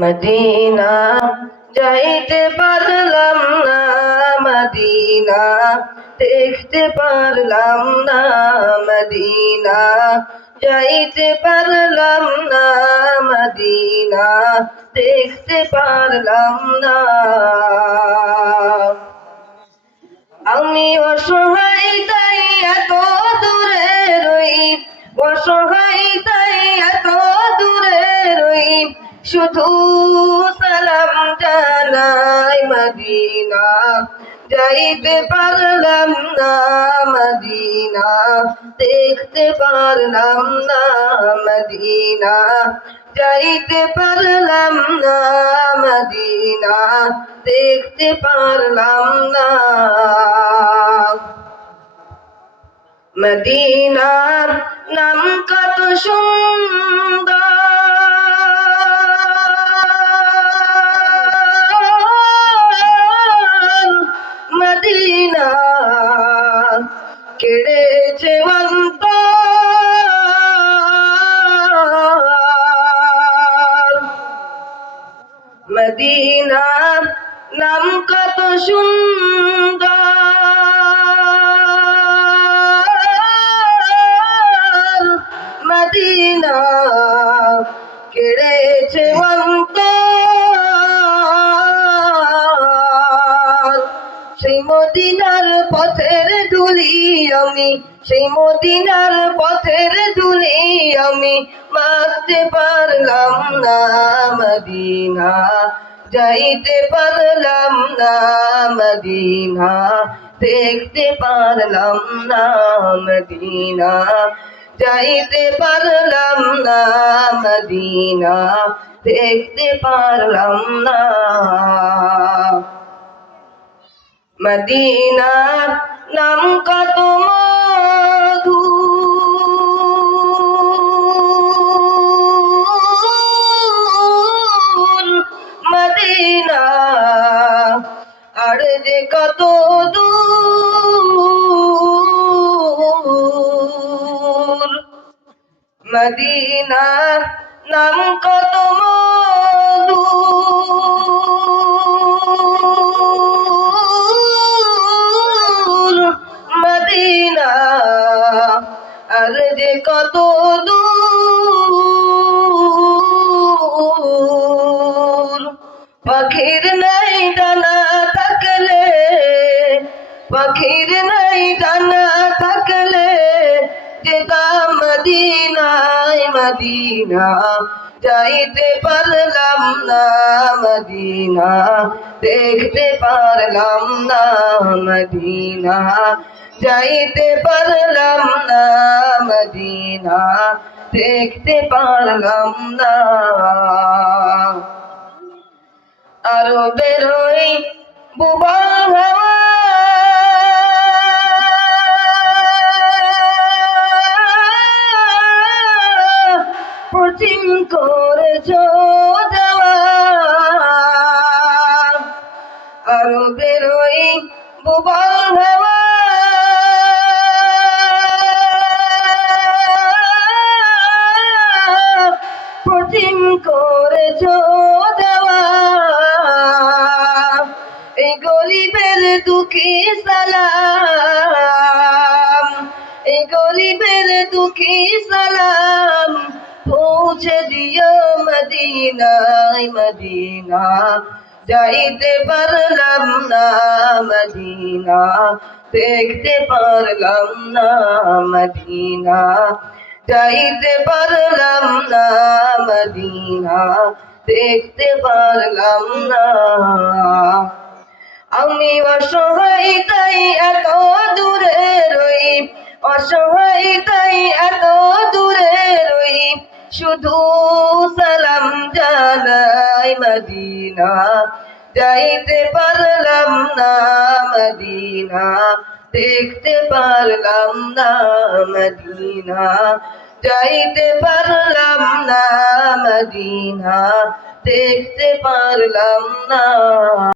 Medina যাইতে পারলাম না, মদিনা দেখতে পারলাম না, মদিনা যাইতে পারলাম না, মদিনা দেখতে পারলাম না। আমি অসহায় তাই এত দূরে রই, অসহায় তাই এত দূরে রই, শুধু সালাম জানাই মদিনা যাইতে পারলাম না, মদিনা দেখতে পারলাম না, মদিনা যাইতে পারলাম না, মদিনা দেখতে পারলাম না। মদিনার নাম কত সুন্দর, মদিনা কেড়েছে অন্তর, মদিনার নাম কত সুন্দর, মদিনা কেড়েছে অন্তর। সেই মদিনার পথের ধুলি আমি, সেই মদিনার পথের ধুলি আমি মাখতে পারলাম না, মদিনা যাইতে পারলাম না, মদিনা দেখতে পারলাম না, মদিনা যাইতে পারলাম না, মদিনা দেখতে পারলাম না। মদিনার নাম কত মধু, মদিনা আর যে কত দূর, মদিনার নাম কত মধু, মদিনা আর যে কত দূর। পাখির নাই ডানা থাকলে, পাখির নাই ডানা থাকলে যেতাম মদিনায়, মদিনা যাইতে পারলাম না, মদিনা দেখতে পারলাম না, মদিনা যাইতে পারলাম না, মদিনা দেখতে পারলাম না। আরো বেরোই বুবা হাওয়া, পশ্চিম করেছ দেওয়া, আরো বেরোই বুবা হাওয়া, পশ্চিম করেছ দেওয়া। এই গরিবের দুঃখী সালাম, এই গরিবের দুঃখী সালাম পৌঁছে দিও মদিনায়, মদিনা যাইতে পারলাম না, মদিনা দেখতে পারলাম না, মদিনা যাইতে পারলাম না, মদিনা দেখতে পারলাম না। আমি অসহায় তাই এত দূরে রই, অসহায় তাই এত দূরে রই, শুধু সালাম জানাই মদিনা যাইতে পারলাম না, মদিনা দেখতে পারলাম না, মদিনা যাইতে পারলাম না, মদিনা দেখতে পারলাম না।